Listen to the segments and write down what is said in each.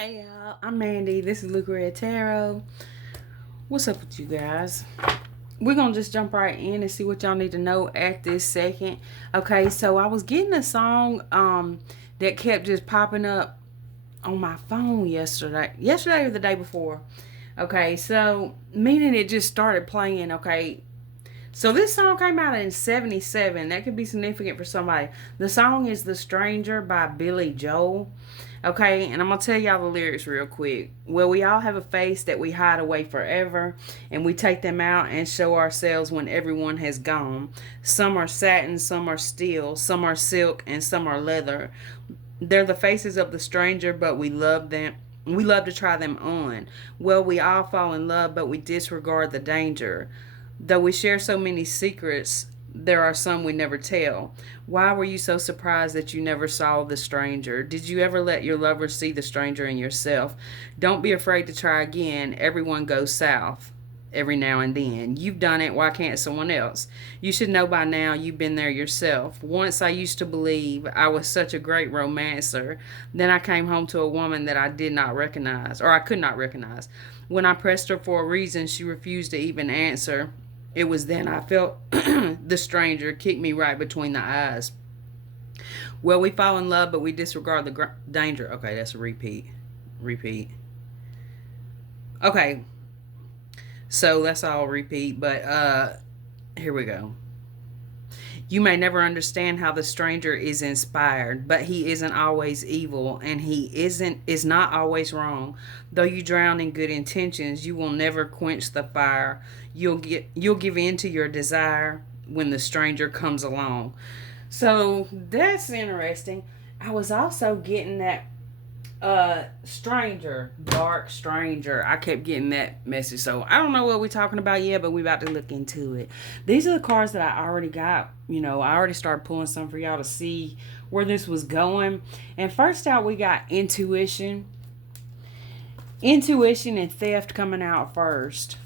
Hey y'all, I'm Mandy. This is Luca Tarot. What's up with you guys? We're gonna just jump right in and see what y'all need to know at this second. Okay, so I was getting a song that kept just popping up on my phone yesterday or the day before. Okay, so meaning it just started playing. Okay, so this song came out in '77. That could be significant for somebody. The song is "The Stranger" by Billy Joel. Okay, and I'm gonna tell y'all the lyrics real quick. Well, we all have a face that we hide away forever, and we take them out and show ourselves when everyone has gone. Some are satin, some are steel, some are silk, and some are leather. They're the faces of the stranger, but we love them. We love to try them on. Well, we all fall in love, but we disregard the danger. Though we share so many secrets, there are some we never tell. Why were you so surprised that you never saw the stranger? Did you ever let your lover see the stranger in yourself? Don't be afraid to try again. Everyone goes south every now and then. You've done it. Why can't someone else? You should know by now you've been there yourself. Once I used to believe I was such a great romancer. Then I came home to a woman that I did not recognize, or I could not recognize. When I pressed her for a reason, she refused to even answer. It was then I felt the stranger kick me right between the eyes. Well, we fall in love, but we disregard the danger. Okay, that's a repeat. Repeat. Okay, so that's all repeat, but here we go. You may never understand how the stranger is inspired, but he isn't always evil and he isn't is not always wrong. Though you drown in good intentions, you will never quench the fire. You'll give in to your desire when the stranger comes along. So that's interesting. I was also getting that stranger, dark stranger. I kept getting that message. So I don't know what we're talking about yet, but we about to look into it. These are the cards that I already got. I already started pulling some for y'all to see where this was going. And first out, we got intuition. Intuition and theft coming out first.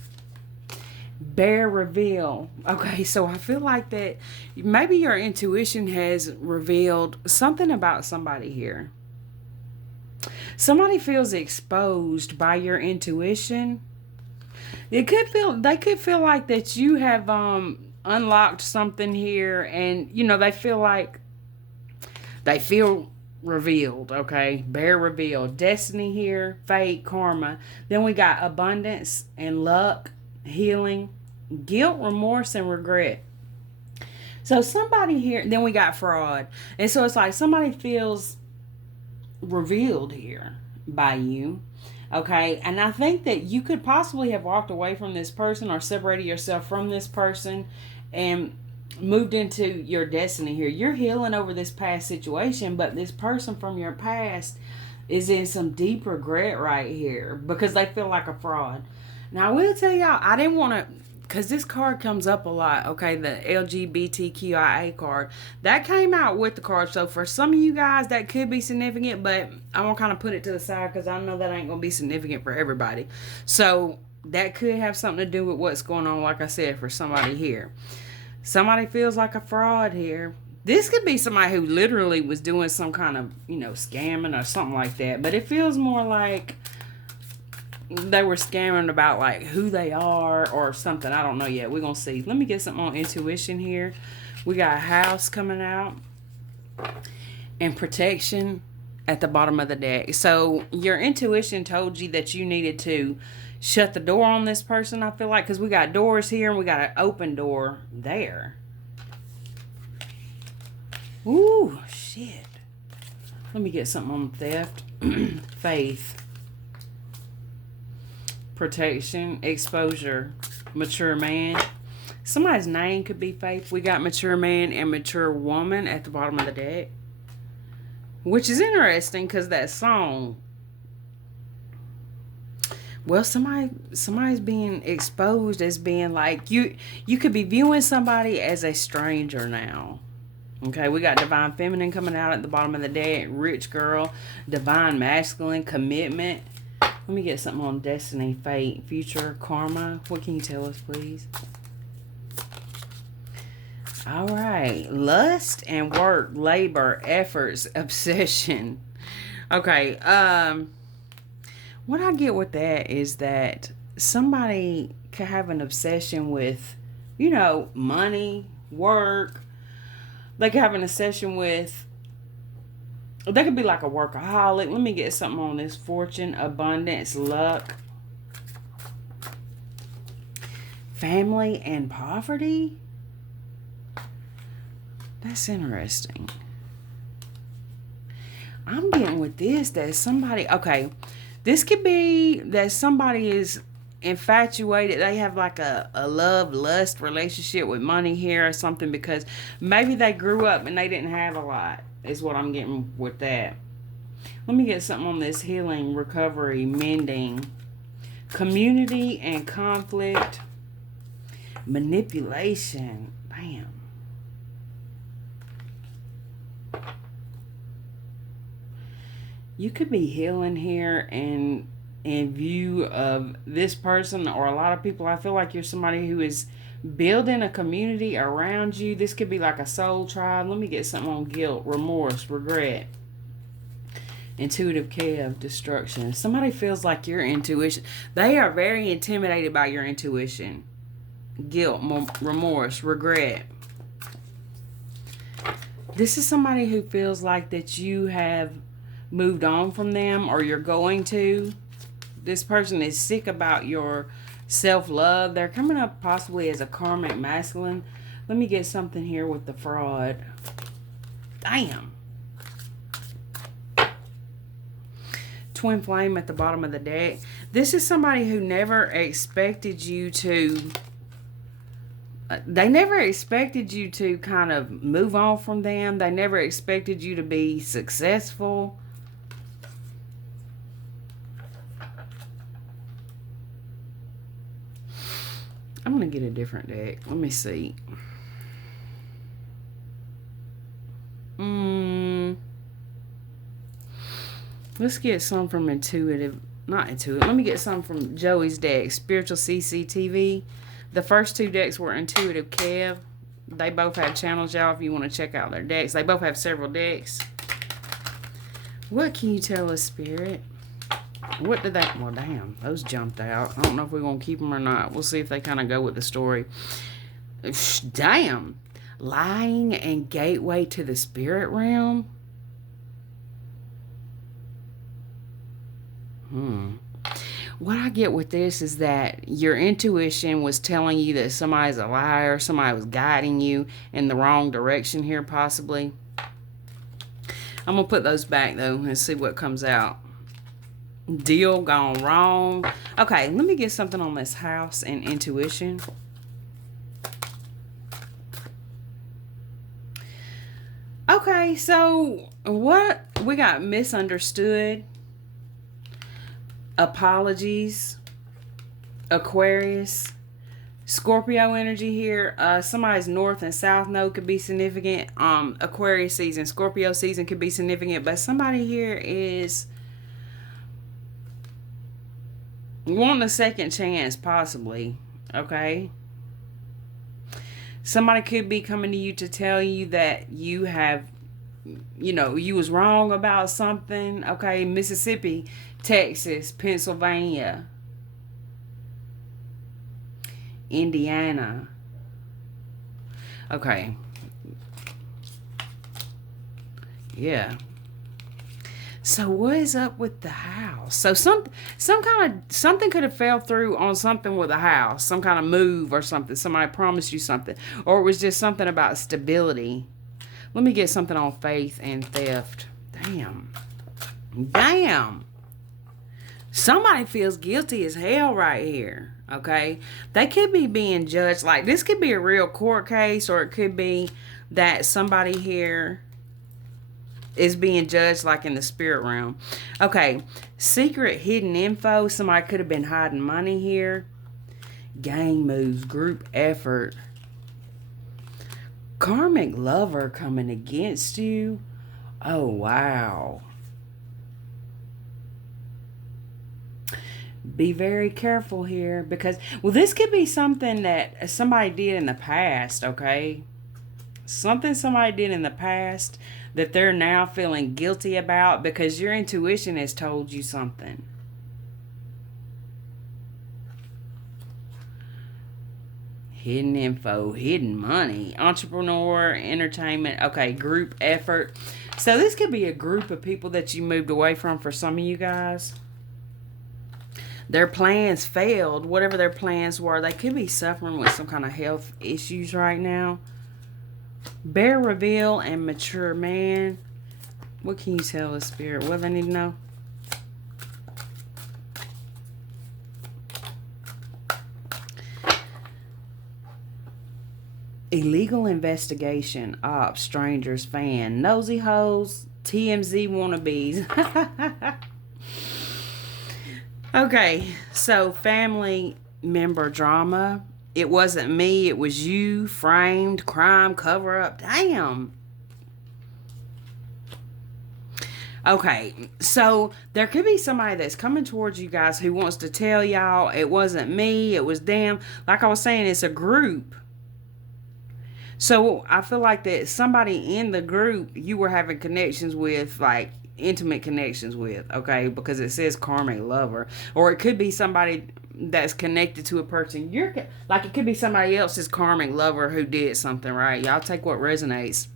Bear reveal. Okay, so I feel like that maybe your intuition has revealed something about somebody here. Somebody feels exposed by your intuition. They could feel like that you have unlocked something here, and they feel revealed. Okay, bear revealed, destiny here, fate, karma. Then we got abundance and luck, healing, guilt, remorse, and regret. So somebody here. Then we got fraud, and so it's like somebody feels revealed here by you. Okay, and I think that you could possibly have walked away from this person or separated yourself from this person and moved into your destiny here. You're healing over this past situation, but this person from your past is in some deep regret right here because they feel like a fraud. Now, I will tell y'all, I didn't want to, because this card comes up a lot, okay, the LGBTQIA card. That came out with the card. So for some of you guys, that could be significant, but I'm going to kind of put it to the side because I know that ain't going to be significant for everybody. So that could have something to do with what's going on, like I said, for somebody here. Somebody feels like a fraud here. This could be somebody who literally was doing some kind of, scamming or something like that. But it feels more like they were scamming about like who they are or something. I don't know yet. We're gonna see. Let me get something on intuition here. We got house coming out and protection at the bottom of the deck. So your intuition told you that you needed to shut the door on this person. I feel like because we got doors here and we got an open door there. Ooh, shit. Let me get something on theft. Faith, protection, exposure, mature man. Somebody's name could be Faith. We got mature man and mature woman at the bottom of the deck, which is interesting because that song. Well, somebody's being exposed as being like you. You could be viewing somebody as a stranger now. Okay, we got divine feminine coming out at the bottom of the deck. Rich girl, divine masculine, commitment. Let me get something on destiny, fate, future, karma. What can you tell us, please? All right. Lust and work, labor, efforts, obsession. Okay. What I get with that is that somebody could have an obsession with, money, work. They could have an obsession with, they could be like a workaholic. Let me get something on this: fortune, abundance, luck, family, and poverty. That's interesting. I'm getting with this that somebody, okay, this could be that somebody is infatuated. They have like a love lust relationship with money here or something, because maybe they grew up and they didn't have a lot, is what I'm getting with that. Let me get something on this: healing, recovery, mending, community and conflict, manipulation. Bam. You could be healing here, and in view of this person or a lot of people, I feel like you're somebody who is building a community around you. This could be like a soul tribe. Let me get something on guilt, remorse, regret, intuitive care of destruction. Somebody feels like your intuition, they are very intimidated by your intuition. Guilt, remorse, regret. This is somebody who feels like that you have moved on from them, or you're going to. This person is sick about your self-love. They're coming up possibly as a karmic masculine. Let me get something here with the fraud. Damn. Twin flame at the bottom of the deck. This is somebody who never expected you to, they never expected you to kind of move on from them. They never expected you to be successful. I'm going to get a different deck. Let me see. Let's get some from intuitive. Not intuitive. Let me get some from Joey's deck. Spiritual CCTV. The first two decks were Intuitive Kev. They both have channels, y'all, if you want to check out their decks. They both have several decks. What can you tell us, Spirit? What did they... Well, damn. Those jumped out. I don't know if we're going to keep them or not. We'll see if they kind of go with the story. Damn. Lying and gateway to the spirit realm. What I get with this is that your intuition was telling you that somebody's a liar. Somebody was guiding you in the wrong direction here, possibly. I'm going to put those back, though, and see what comes out. Deal gone wrong. Okay, let me get something on this house and intuition. Okay, so what we got? Misunderstood, apologies, Aquarius, Scorpio energy here. Somebody's north and south node could be significant. Aquarius season, Scorpio season could be significant, but somebody here is wanting a second chance, possibly. Okay. Somebody could be coming to you to tell you that you have, you was wrong about something. Okay. Mississippi, Texas, Pennsylvania, Indiana. Okay. Yeah. So what is up with the house? So some kind of something could have fell through on something with a house, some kind of move or something. Somebody promised you something, or it was just something about stability. Let me get something on faith and theft. Damn. Somebody feels guilty as hell right here. Okay, they could be being judged. Like, this could be a real court case, or it could be that somebody here is being judged like in the spirit realm. Okay, secret hidden info. Somebody could have been hiding money here. Gang moves, group effort. Karmic lover coming against you. Oh, wow. Be very careful here, because, well, this could be something that somebody did in the past, okay? Something somebody did in the past that they're now feeling guilty about, because your intuition has told you something. Hidden info, hidden money, entrepreneur, entertainment. Okay, group effort. So this could be a group of people that you moved away from for some of you guys. Their plans failed, whatever their plans were. They could be suffering with some kind of health issues right now. Bear reveal and mature man. What can you tell the spirit? What do they need to know? Illegal investigation, ops, strangers, fan, nosy hoes, TMZ wannabes. Okay, so family member drama. It wasn't me, it was you, framed, crime, cover up. Damn. Okay, so there could be somebody that's coming towards you guys who wants to tell y'all it wasn't me, it was them. Like I was saying, it's a group. So I feel like that somebody in the group you were having connections with, like intimate connections with, okay, because it says karmic lover, or it could be somebody that's connected to a person you're like, it could be somebody else's karmic lover who did something, right? Y'all take what resonates.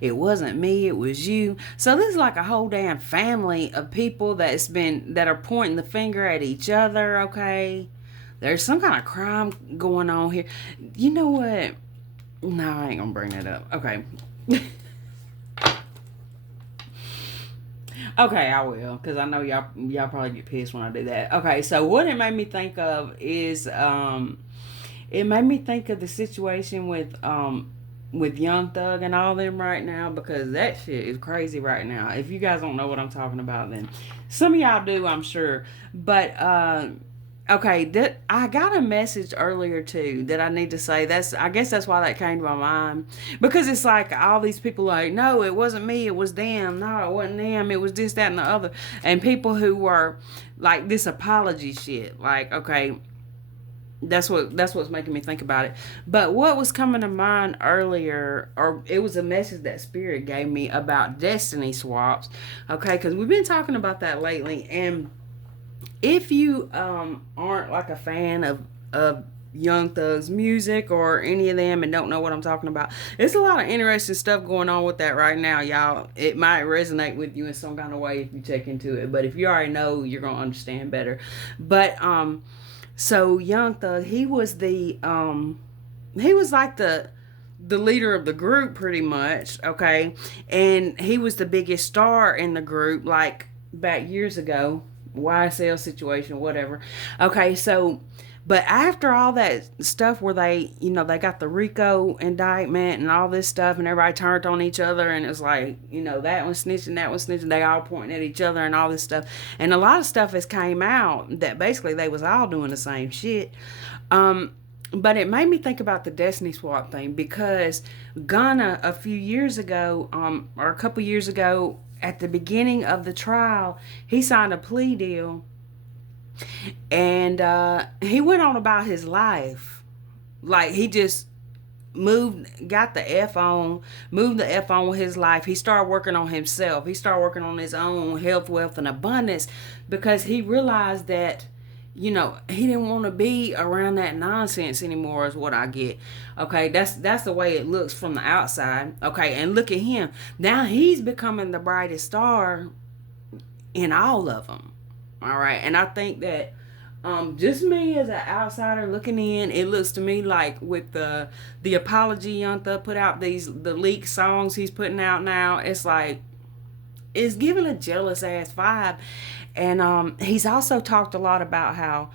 It wasn't me, it was you. So this is like a whole damn family of people that are pointing the finger at each other, okay? There's some kind of crime going on here. You know what? No, I ain't gonna bring that up. Okay. Okay, I will, because I know y'all probably get pissed when I do that. Okay, so what it made me think of is it made me think of the situation with Young Thug and all them right now, because that shit is crazy right now. If you guys don't know what I'm talking about, then some of y'all do, I'm sure. But okay, that I got a message earlier too that I need to say. I guess that's why that came to my mind, because it's like all these people like, no, it wasn't me, it was them. No, it wasn't them, it was this, that, and the other. And people who were like this apology shit. Like, okay, that's what's making me think about it. But what was coming to mind earlier, or it was a message that spirit gave me about destiny swaps. Okay, because we've been talking about that lately, and if you aren't like a fan of Young Thug's music or any of them and don't know what I'm talking about, there's a lot of interesting stuff going on with that right now, y'all. It might resonate with you in some kind of way if you check into it, but if you already know, you're gonna understand better. But so Young Thug, he was like the leader of the group pretty much, okay? And he was the biggest star in the group, like back years ago. YSL situation, whatever. Okay, so, but after all that stuff where they got the RICO indictment and all this stuff, and everybody turned on each other, and it was like, that one snitching, they all pointing at each other and all this stuff. And a lot of stuff has came out that basically they was all doing the same shit. But it made me think about the Destiny Swap thing, because Ghana a few years ago, or a couple years ago, at the beginning of the trial, he signed a plea deal, and he went on about his life. Like, he just moved the F on with his life. He started working on himself. He started working on his own health, wealth, and abundance, because he realized that he didn't want to be around that nonsense anymore, is what I get. Okay, that's the way it looks from the outside. Okay, and look at him. Now he's becoming the brightest star in all of them. All right, and I think that just me as an outsider looking in, it looks to me like with the apology Young Thug put out, the leaked songs he's putting out now, it's like, it's giving a jealous ass vibe. And he's also talked a lot about how,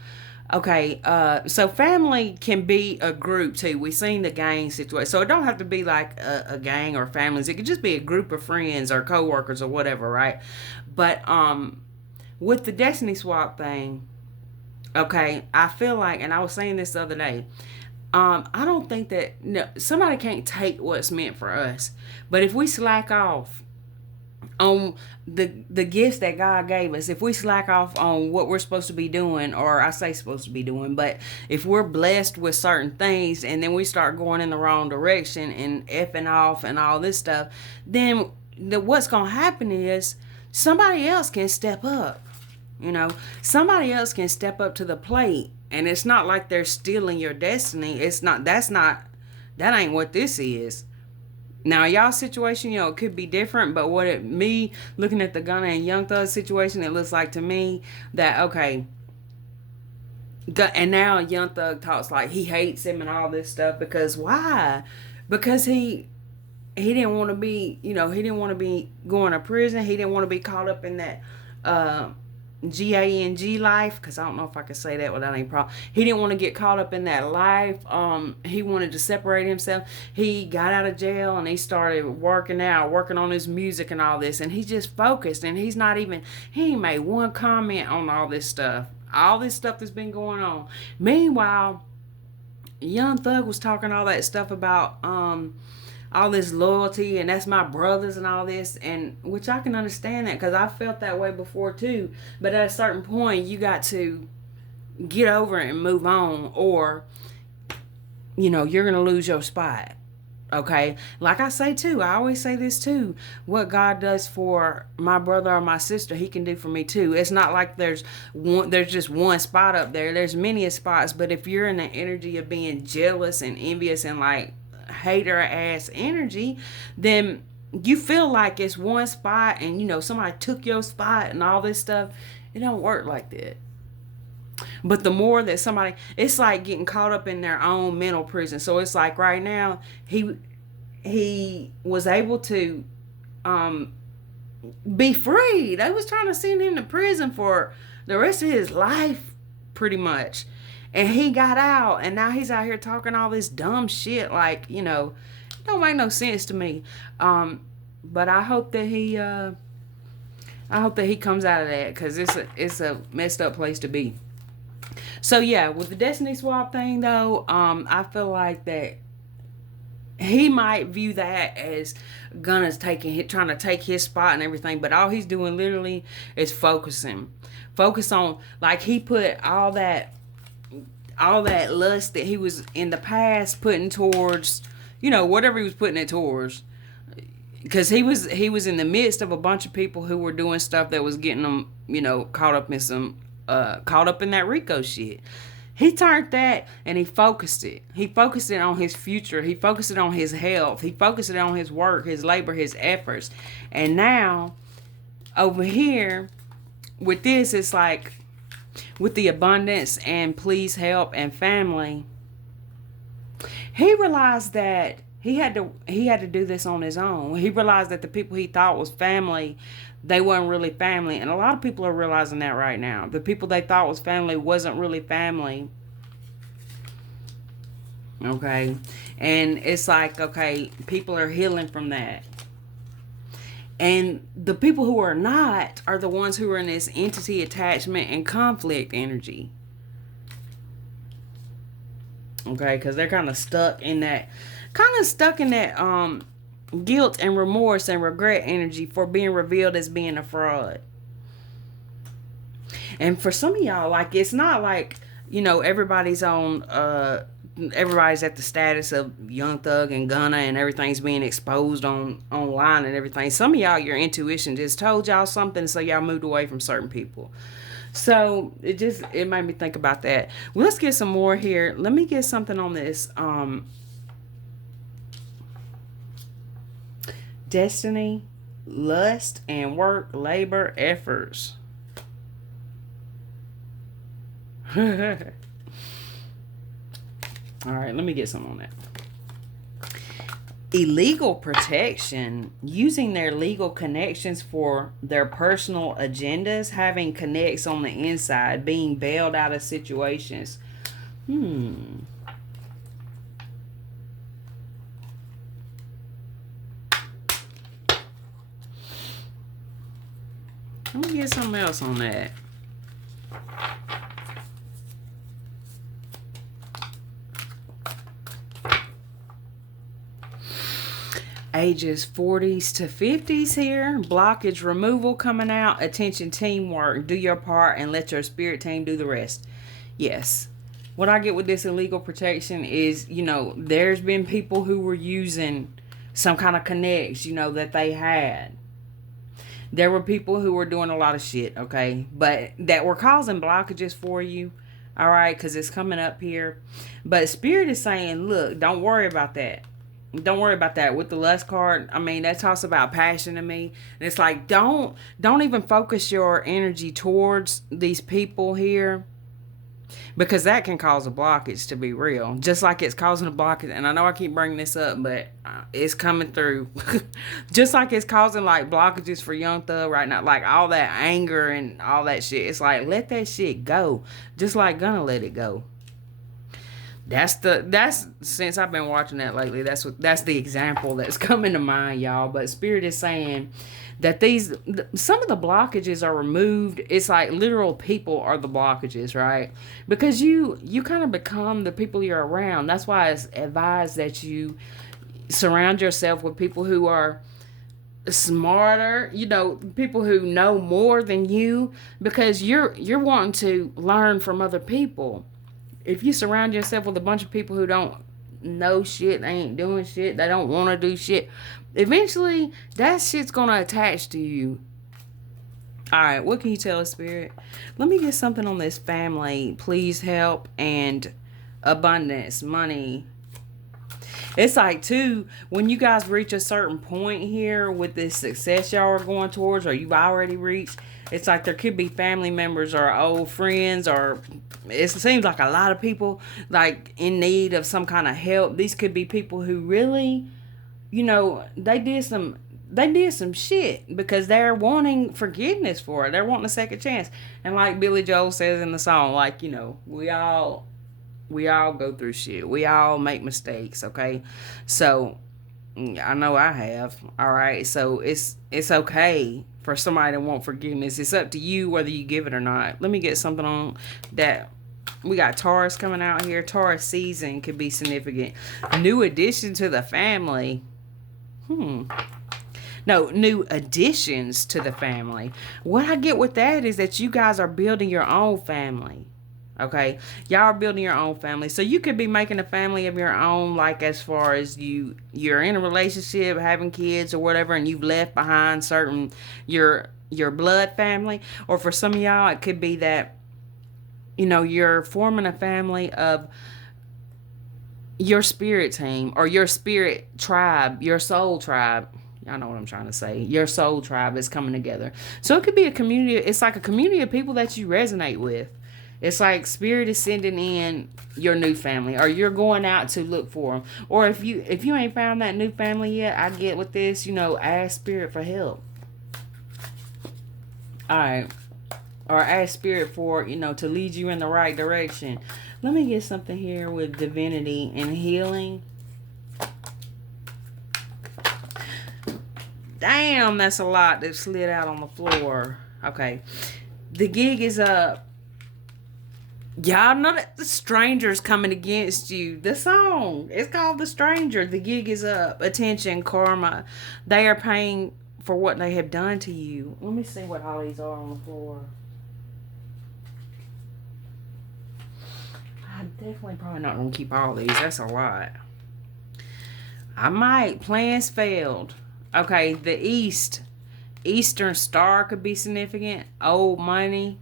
okay, so family can be a group too. We've seen the gang situation. So it don't have to be like a gang or families. It could just be a group of friends or coworkers or whatever, right? But with the Destiny Swap thing, okay, I feel like, and I was saying this the other day, I don't think that, somebody can't take what's meant for us. But if we slack off on the gifts that God gave us, if we slack off on what we're supposed to be doing, or I say supposed to be doing, but if we're blessed with certain things and then we start going in the wrong direction and effing off and all this stuff, then what's gonna happen is somebody else can step up. Somebody else can step up to the plate And it's not like they're stealing your destiny. It's not, that ain't what this is. Now, y'all situation, it could be different, but me looking at the Gunna and Young Thug situation, it looks like to me that, okay, and now Young Thug talks like he hates him and all this stuff because why? Because he didn't want to be, he didn't want to be going to prison. He didn't want to be caught up in that GANG life, because I don't know if I can say that without any problem. He didn't want to get caught up in that life. He wanted to separate himself. He got out of jail and he started working on his music and all this, and he just focused, and he ain't made one comment on all this stuff that's been going on. Meanwhile, Young Thug was talking all that stuff about all this loyalty, and that's my brothers and all this, and which I can understand that because I felt that way before too. But at a certain point, you got to get over it and move on, or you're gonna lose your spot. Okay, like I say too, I always say this too, what God does for my brother or my sister, he can do for me too. It's not like there's just one spot up there. There's many spots, but if you're in the energy of being jealous and envious and like hater ass energy, then you feel like it's one spot and somebody took your spot and all this stuff. It don't work like that. But the more that it's like getting caught up in their own mental prison. So it's like right now he was able to be free. They was trying to send him to prison for the rest of his life, pretty much. And he got out, and now he's out here talking all this dumb shit. Like, it don't make no sense to me. But I hope that he comes out of that, because it's a messed up place to be. So yeah, with the Destiny Swap thing though, I feel like that he might view that as Gunna's trying to take his spot and everything, but all he's doing literally is focus on, like, he put all that lust that he was in the past putting towards, whatever he was putting it towards, because he was in the midst of a bunch of people who were doing stuff that was getting them, caught up in that Rico shit. He turned that and he focused it. He focused it on his future. He focused it on his health. He focused it on his work, his labor, his efforts. And now, over here, with this, it's like, with the abundance and please help and family, he realized that he had to do this on his own. He realized that the people he thought was family, they weren't really family. And a lot of people are realizing that right now. The people they thought was family wasn't really family. Okay. And it's like, okay, people are healing from that. And the people who are not are the ones who are in this entity attachment and conflict energy. Okay, because they're kind of stuck in that guilt and remorse and regret energy for being revealed as being a fraud. And for some of y'all, like, it's not like, everybody's at the status of Young Thug and Gunna and everything's being exposed online and everything. Some of y'all, your intuition just told y'all something, so y'all moved away from certain people. So it made me think about that. Well, let's get some more here. Let me get something on this destiny, lust, and work, labor, efforts. All right, let me get some on that. Illegal protection, using their legal connections for their personal agendas, having connects on the inside, being bailed out of situations. Let me get something else on that. Ages 40s to 50s here. Blockage removal coming out. Attention, teamwork. Do your part and let your spirit team do the rest. Yes. What I get with this illegal protection is, there's been people who were using some kind of connects, that they had. There were people who were doing a lot of shit, okay? But that were causing blockages for you. All right, because it's coming up here. But Spirit is saying, look, don't worry about that. Don't worry about that. With the lust card, I mean, that talks about passion to me. And it's like, don't even focus your energy towards these people here, because that can cause a blockage, to be real, just like it's causing a blockage. And I know I keep bringing this up, but it's coming through. Just like it's causing like blockages for Young Thug right now, like all that anger and all that shit. It's like, let that shit go, just like Gonna let it go. That's since I've been watching that lately, that's the example that's coming to mind, y'all. But Spirit is saying that some of the blockages are removed. It's like literal people are the blockages, right? Because you kind of become the people you're around. That's why it's advised that you surround yourself with people who are smarter, people who know more than you, because you're wanting to learn from other people. If you surround yourself with a bunch of people who don't know shit, they ain't doing shit, they don't want to do shit, eventually that shit's gonna attach to you. All right, what can you tell us, Spirit? Let me get something on this family. Please help and abundance, money. It's like, too, when you guys reach a certain point here with this success y'all are going towards, or you've already reached, it's like there could be family members or old friends, or it seems like a lot of people like in need of some kind of help. These could be people who really, they did some shit, because they're wanting forgiveness for it. They're wanting a second chance. And like Billy Joel says in the song, like, we all go through shit. We all make mistakes, okay? So I know I have. All right. So it's okay for somebody to want forgiveness. It's up to you whether you give it or not. Let me get something on that. We got Taurus coming out here. Taurus season could be significant. New addition to the family. No, new additions to the family. What I get with that is that you guys are building your own family. Okay, y'all are building your own family, so you could be making a family of your own, like as far as you're in a relationship, having kids or whatever, and you've left behind certain your blood family. Or for some of y'all, it could be that you're forming a family of your spirit team or your spirit tribe, your soul tribe. Y'all know what I'm trying to say. Your soul tribe is coming together, so it could be a community. It's like a community of people that you resonate with. It's like Spirit is sending in your new family, or you're going out to look for them. Or if you ain't found that new family yet, I get with this, ask Spirit for help. All right. Or ask Spirit for, to lead you in the right direction. Let me get something here with divinity and healing. Damn, that's a lot that slid out on the floor. Okay. The gig is up. Y'all know that the stranger's coming against you. The song, it's called The Stranger. The gig is up. Attention, karma. They are paying for what they have done to you. Let me see what all these are on the floor. I definitely probably not going to keep all these. That's a lot. I might. Plans failed. Okay, the Eastern Star could be significant. Old money.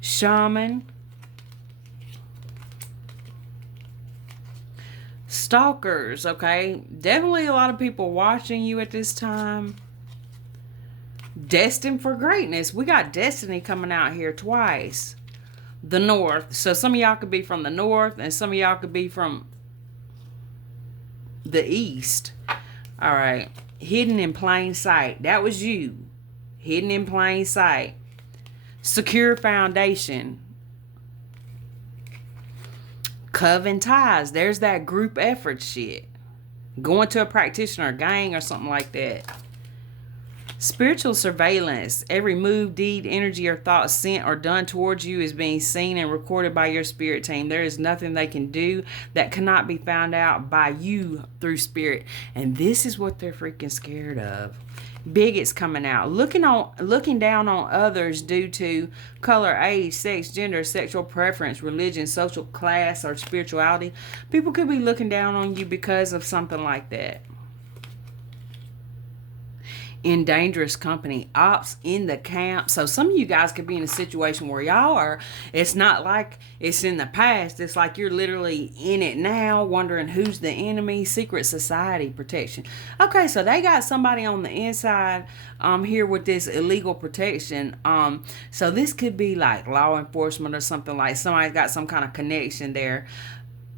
Shaman. Stalkers, okay? Definitely a lot of people watching you at this time. Destined for greatness. We got destiny coming out here twice. The North. So some of y'all could be from the North, and some of y'all could be from the East. All right. Hidden in plain sight. That was you. Hidden in plain sight. Secure foundation. Coven ties. There's that group effort shit. Going to a practitioner, gang, or something like that. Spiritual surveillance. Every move, deed, energy, or thought sent or done towards you is being seen and recorded by your spirit team. There is nothing they can do that cannot be found out by you through spirit. And this is what they're freaking scared of. Bigots coming out, looking down on others due to color, age, sex, gender, sexual preference, religion, social class, or spirituality. People could be looking down on you because of something like that. in dangerous company, ops in the camp. So some of you guys could be in a situation where y'all are, it's not like it's in the past, it's like you're literally in it now, wondering who's the enemy. Secret society protection. Okay, so they got somebody on the inside here with this illegal protection. So this could be like law enforcement or something, like somebody's got some kind of connection there,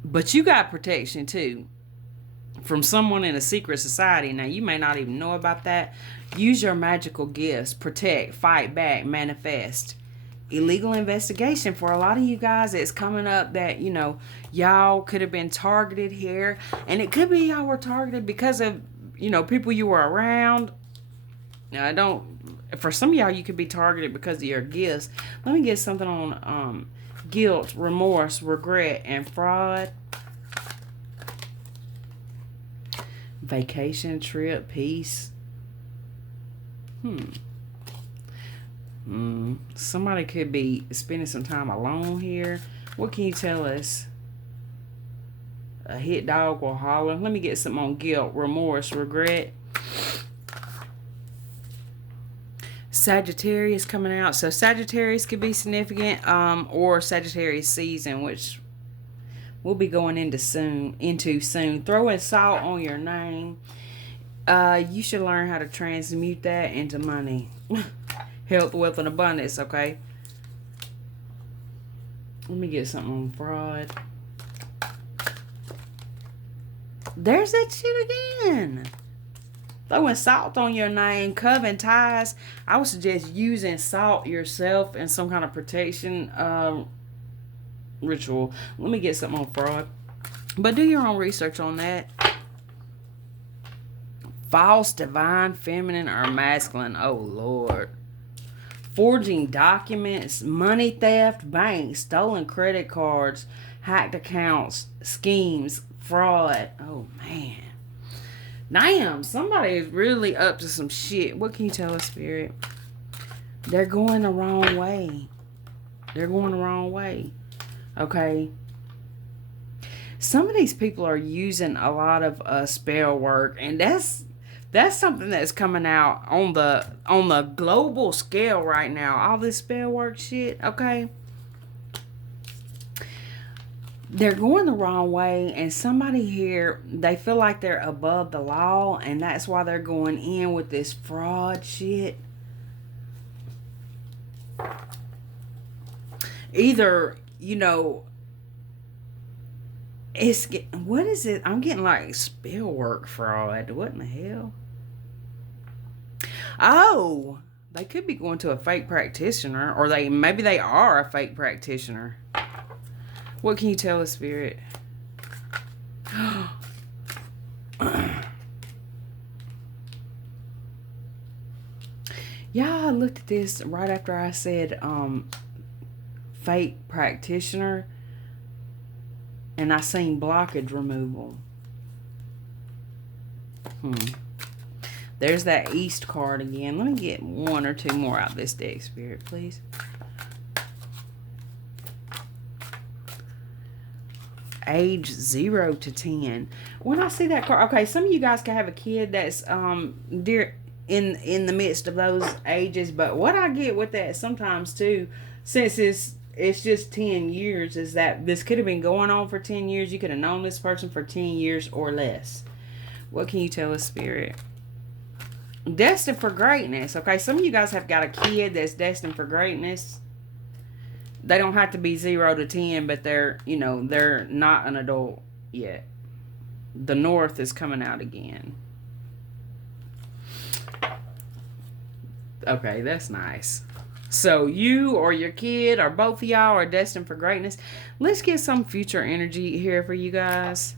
but you got protection too from someone in a secret society. Now, you may not even know about that. Use your magical gifts. Protect, fight back, manifest. Illegal investigation. For a lot of you guys, it's coming up that, y'all could have been targeted here. And it could be y'all were targeted because of, people you were around. Now, for some of y'all, you could be targeted because of your gifts. Let me get something on guilt, remorse, regret, and fraud. Vacation, trip, peace. Somebody could be spending some time alone here. What can you tell us? A hit dog will holler. Let me get some on guilt, remorse, regret. Sagittarius coming out. So Sagittarius could be significant, or Sagittarius season, which we'll be going into soon. Throwing salt on your name. You should learn how to transmute that into money. Health, wealth, and abundance, okay? Let me get something on fraud. There's that shit again. Throwing salt on your name, coven ties. I would suggest using salt yourself in some kind of protection ritual. Let me get something on fraud. But do your own research on that. False, divine, feminine, or masculine. Oh, Lord. Forging documents, money theft, banks, stolen credit cards, hacked accounts, schemes, fraud. Oh, man. Damn, somebody is really up to some shit. What can you tell us, Spirit? They're going the wrong way. They're going the wrong way. Okay. Some of these people are using a lot of spell work, and that's something that's coming out on the global scale right now. All this spell work shit, okay? They're going the wrong way, and somebody here, they feel like they're above the law, and that's why they're going in with this fraud shit. Either, what is it? I'm getting like spell work fraud. What in the hell? Oh, they could be going to a fake practitioner, or maybe they are a fake practitioner. What can you tell us, Spirit? Yeah, I looked at this right after I said fake practitioner, and I seen blockage removal. There's that East card again. Let me get one or two more out of this deck, Spirit, please. Age 0 to 10. When I see that card, okay, some of you guys can have a kid that's in the midst of those ages, but what I get with that sometimes too, since it's just 10 years, is that this could have been going on for 10 years. You could have known this person for 10 years or less. What can you tell us, Spirit? Destined for greatness. Okay, some of you guys have got a kid that's destined for greatness. They don't have to be 0 to 10, but they're not an adult yet. The North is coming out again. Okay, that's nice. So you or your kid or both of y'all are destined for greatness. Let's get some future energy here for you guys.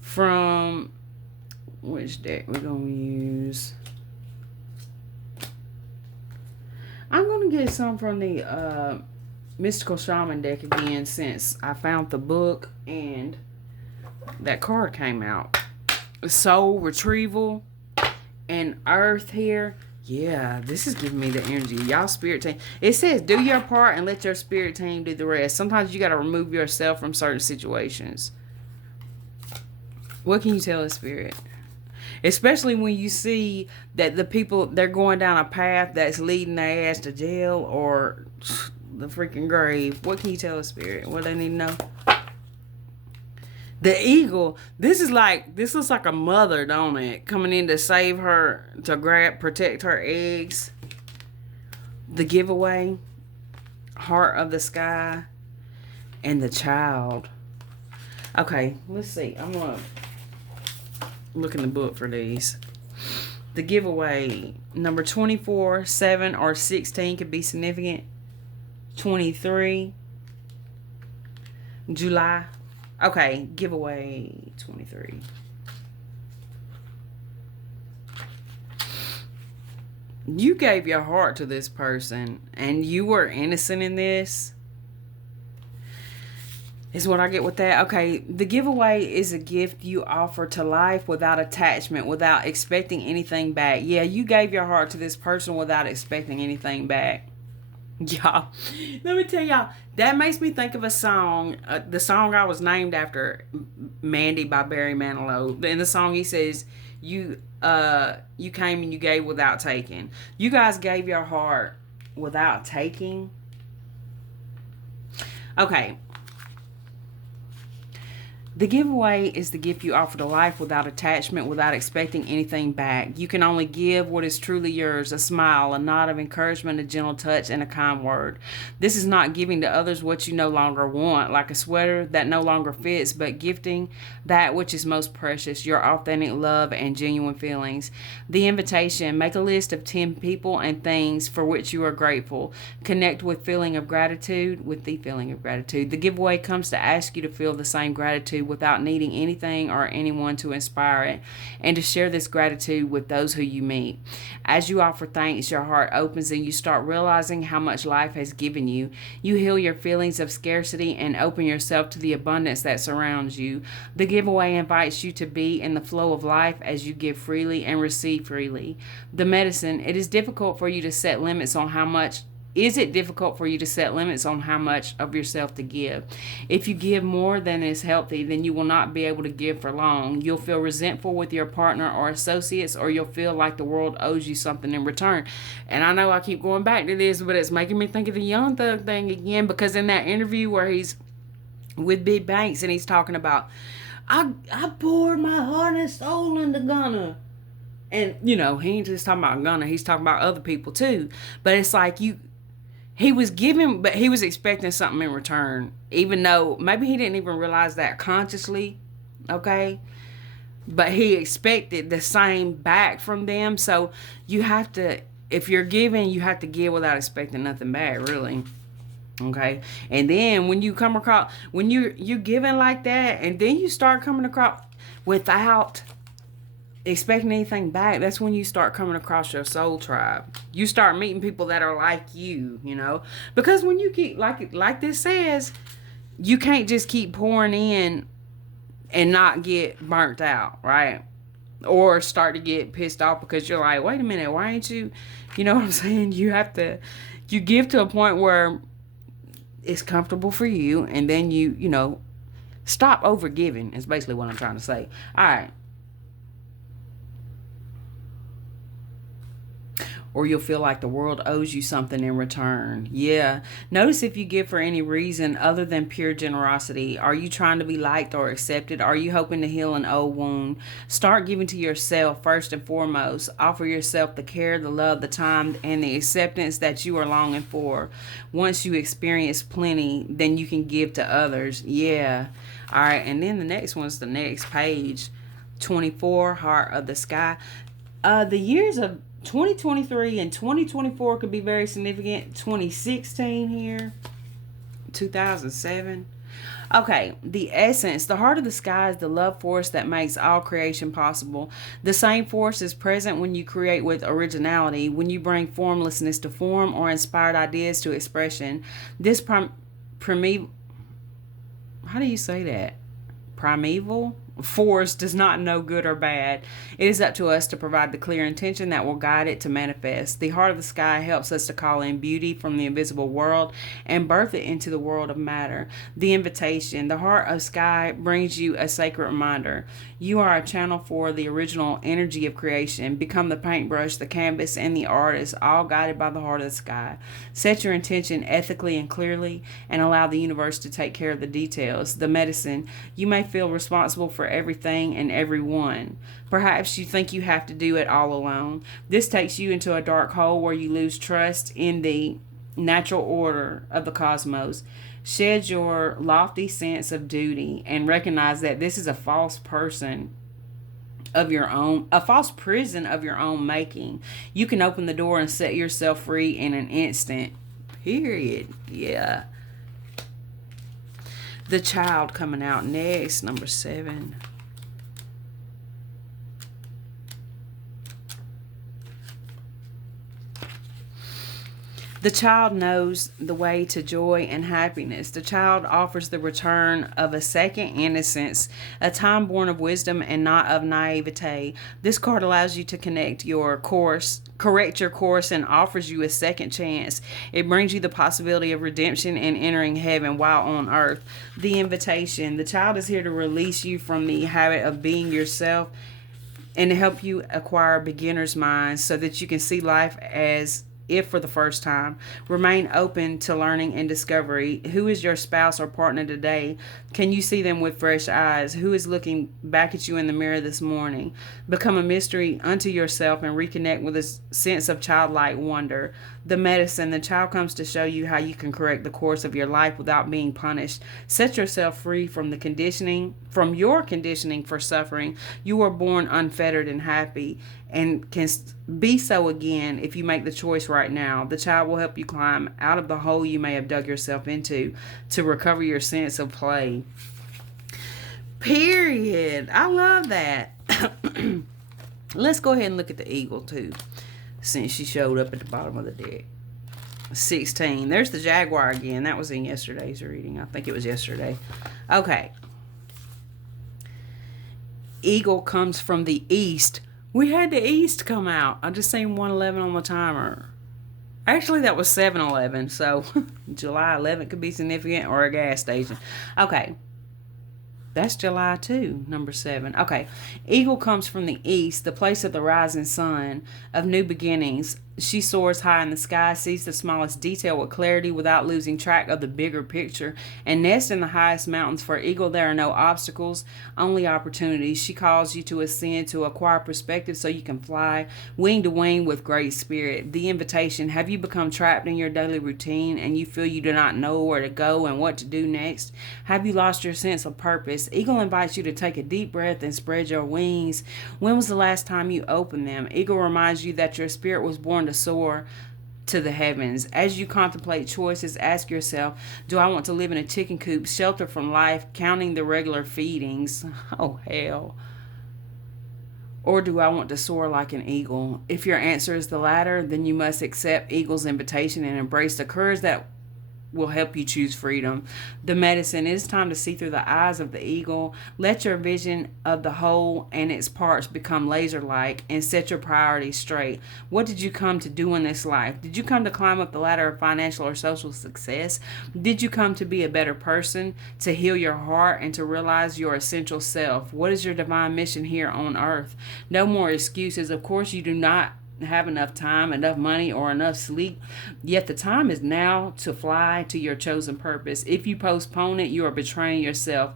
From which deck we're going to use? I'm going to get some from the Mystical Shaman deck again, since I found the book and that card came out. Soul Retrieval and Earth here. Yeah, this is giving me the energy. Y'all spirit team. It says, do your part and let your spirit team do the rest. Sometimes you got to remove yourself from certain situations. What can you tell us, Spirit? Especially when you see that the people, they're going down a path that's leading their ass to jail or the freaking grave. What can you tell a spirit? What they need to know? The eagle, this looks like a mother, don't it? Coming in to save her, to protect her eggs. The giveaway, heart of the sky, and the child. Okay, let's see. I'm gonna look in the book for these. The giveaway, number 24, 7, or 16 could be significant. 23, July. Okay, giveaway 23. You gave your heart to this person and you were innocent in this, is what I get with that. Okay, the giveaway is a gift you offer to life without attachment, without expecting anything back. Yeah, you gave your heart to this person without expecting anything back. Y'all, let me tell y'all, that makes me think of a song, the song I was named after, Mandy by Barry Manilow. In the song he says, you came and you gave without taking. You guys gave your heart without taking. Okay. The giveaway is the gift you offer to life without attachment, without expecting anything back. You can only give what is truly yours, a smile, a nod of encouragement, a gentle touch, and a kind word. This is not giving to others what you no longer want, like a sweater that no longer fits, but gifting that which is most precious, your authentic love and genuine feelings. The invitation, make a list of 10 people and things for which you are grateful. Connect with the feeling of gratitude. The giveaway comes to ask you to feel the same gratitude without needing anything or anyone to inspire it, and to share this gratitude with those who you meet. As you offer thanks, your heart opens and you start realizing how much life has given you. You heal your feelings of scarcity and open yourself to the abundance that surrounds you. The giveaway invites you to be in the flow of life as you give freely and receive freely. The medicine, it is difficult for you to set limits on how much Is it difficult for you to set limits on how much of yourself to give? If you give more than is healthy, then you will not be able to give for long. You'll feel resentful with your partner or associates, or you'll feel like the world owes you something in return. And I know I keep going back to this, but it's making me think of the Young Thug thing again, because in that interview where he's with Big Banks and he's talking about, I poured my heart and soul into Gunna. And, you know, he ain't just talking about Gunna, he's talking about other people too. But it's like he was giving, but he was expecting something in return, even though maybe he didn't even realize that consciously, okay? But he expected the same back from them. So you have to, if you're giving, you have to give without expecting nothing back, really. Okay, and then when you come across, when you're giving like that, and then you start coming across without expecting anything back, that's when you start coming across your soul tribe. You start meeting people that are like you, you know, because when you keep, like this says, you can't just keep pouring in and not get burnt out, right? Or start to get pissed off because you're like, wait a minute, why ain't you, you know what I'm saying? You have to, you give to a point where it's comfortable for you, and then you know, stop over giving is basically what I'm trying to say. All right. Or you'll feel like the world owes you something in return. Yeah. Notice if you give for any reason other than pure generosity. Are you trying to be liked or accepted? Are you hoping to heal an old wound? Start giving to yourself first and foremost. Offer yourself the care, the love, the time, and the acceptance that you are longing for. Once you experience plenty, then you can give to others. Yeah. All right. And then the next one's the next page. 24, Heart of the Sky. The years of 2023 and 2024 could be very significant. 2016 here, 2007. Okay, the essence, the heart of the sky is the love force that makes all creation possible. The same force is present when you create with originality, when you bring formlessness to form or inspired ideas to expression. This primeval, how do you say that? Primeval? force does not know good or bad. It is up to us to provide the clear intention that will guide it to manifest. The heart of the sky helps us to call in beauty from the invisible world and birth it into the world of matter. The invitation, the heart of sky brings you a sacred reminder. You are a channel for the original energy of creation. Become the paintbrush, the canvas, and the artist, all guided by the heart of the sky. Set your intention ethically and clearly, and allow the universe to take care of the details. The medicine, you may feel responsible for everything and everyone. Perhaps you think you have to do it all alone. This takes you into a dark hole where you lose trust in the natural order of the cosmos. Shed your lofty sense of duty and recognize that this is a false person of your own, a false prison of your own making. You can open the door and set yourself free in an instant. Period. Yeah. The child coming out next, number 7. The child knows the way to joy and happiness. The child offers the return of a second innocence, a time born of wisdom and not of naivete. This card allows you to correct your course, and offers you a second chance. It brings you the possibility of redemption and entering heaven while on earth. The invitation. The child is here to release you from the habit of being yourself and to help you acquire a beginner's mind so that you can see life as if for the first time. Remain open to learning and discovery. Who is your spouse or partner today? Can you see them with fresh eyes? Who is looking back at you in the mirror this morning? Become a mystery unto yourself and reconnect with a sense of childlike wonder. The medicine. The child comes to show you how you can correct the course of your life without being punished. Set yourself free from your conditioning for suffering. You were born unfettered and happy, and can be so again if you make the choice right now. The child will help you climb out of the hole you may have dug yourself into to recover your sense of play. Period. I love that. Let's go ahead and look at the eagle too, since she showed up at the bottom of the deck. 16. There's the jaguar again. That was in yesterday's reading. I think it was yesterday. Okay. Eagle comes from the east. We had the east come out. I just seen 111 on the timer. Actually, that was 7-Eleven. So, July 11th could be significant, or a gas station. Okay. That's July 2, number 7. Okay. Eagle comes from the east, the place of the rising sun, of new beginnings. She soars high in the sky, sees the smallest detail with clarity without losing track of the bigger picture, and nests in the highest mountains. For eagle, there are no obstacles, only opportunities. She calls you to ascend, to acquire perspective so you can fly wing to wing with great spirit. The invitation. Have you become trapped in your daily routine and you feel you do not know where to go and what to do next? Have you lost your sense of purpose? Eagle invites you to take a deep breath and spread your wings. When was the last time you opened them? Eagle reminds you that your spirit was born to soar to the heavens. As you contemplate choices, ask yourself, do I want to live in a chicken coop, sheltered from life, counting the regular feedings? Oh, hell. Or do I want to soar like an eagle? If your answer is the latter, then you must accept Eagle's invitation and embrace the courage that will help you choose freedom. The medicine. It is time to see through the eyes of the eagle. Let your vision of the whole and its parts become laser-like, and set your priorities straight. What did you come to do in this life? Did you come to climb up the ladder of financial or social success? Did you come to be a better person, to heal your heart, and to realize your essential self? What is your divine mission here on earth? No more excuses. Of course, you do not have enough time, enough money, or enough sleep. Yet the time is now to fly to your chosen purpose. If you postpone it, you are betraying yourself.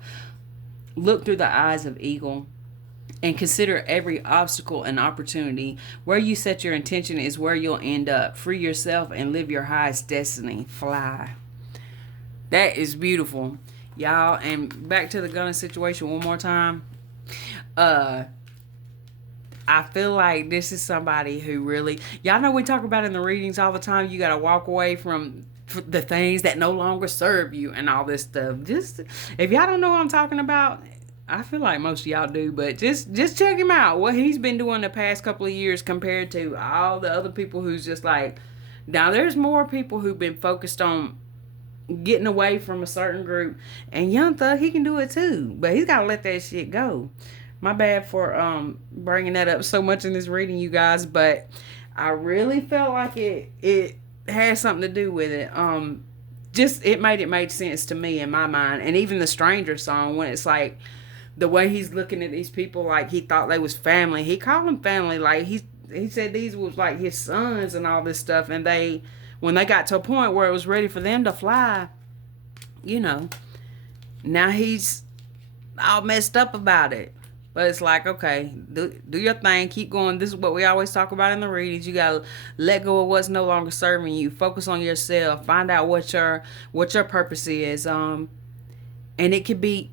Look through the eyes of eagle and consider every obstacle an opportunity. Where you set your intention is where you'll end up. Free yourself and live your highest destiny. Fly. That is beautiful, y'all. And back to the gunning situation one more time. I feel like this is somebody who really, y'all know we talk about in the readings all the time, you got to walk away from the things that no longer serve you and all this stuff. Just, if y'all don't know what I'm talking about, I feel like most of y'all do, but just check him out. What he's been doing the past couple of years compared to all the other people who's just like, now there's more people who've been focused on getting away from a certain group. And Young Thug, he can do it too, but he's got to let that shit go. My bad for bringing that up so much in this reading, you guys, but I really felt like it had something to do with it. Just it made sense to me in my mind. And even the Stranger song, when it's like the way he's looking at these people, like he thought they was family. He called them family. Like he said these was like his sons and all this stuff. And they, when they got to a point where it was ready for them to fly, you know, now he's all messed up about it. But it's like, okay, do your thing, keep going. This is what we always talk about in the readings. You gotta let go of what's no longer serving you. Focus on yourself. Find out what your purpose is. And it could be.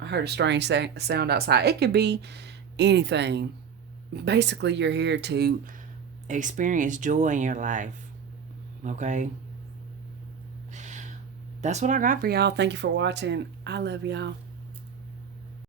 I heard a strange sound outside. It could be anything. Basically, you're here to experience joy in your life. Okay. That's what I got for y'all. Thank you for watching. I love y'all.